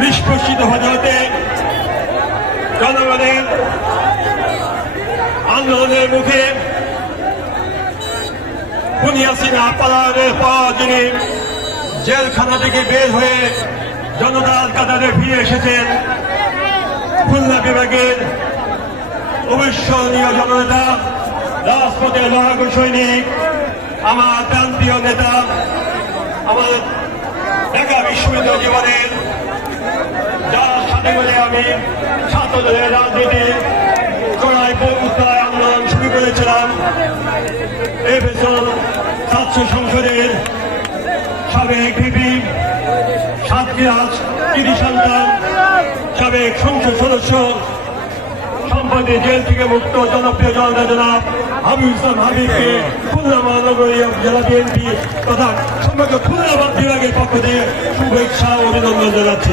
নিষ্পেষিত হতে হতে জনগণের আন্দোলনের মুখে খুনি হাসিনা পালানোর পর যিনি জেলখানা থেকে বের হয়ে জনতার কাতারে ফিরে এসেছেন খুলনা বিভাগের অবিস্মরণীয় জননেতা, রাজপথের লড়াকু সৈনিক, আমার প্রান্তীয় নেতা, আমার ঢাকা বিশ্ববিদ্যালয় জীবনের যার সাথে করে আমি ছাত্রদের রাজনীতি চড়াই উত্তরায় আন্দোলন শুরু করেছিলাম। এ পেছন ছাত্র সংসদের সাবেক ভিপি, সাতক্ষীরাজ কৃতি সন্তান, সাবেক সংসদ সদস্য, সম্প্রতি জেল থেকে মুক্ত জনপ্রিয় জনতা জনাব হাবিব ইসলাম হাবিবকে খুলনা মহানগরী জেলা বিএনপি তথা সমগ্র খুলনা বিভাগের পক্ষ থেকে শুভেচ্ছা ও অভিনন্দন জানাচ্ছি।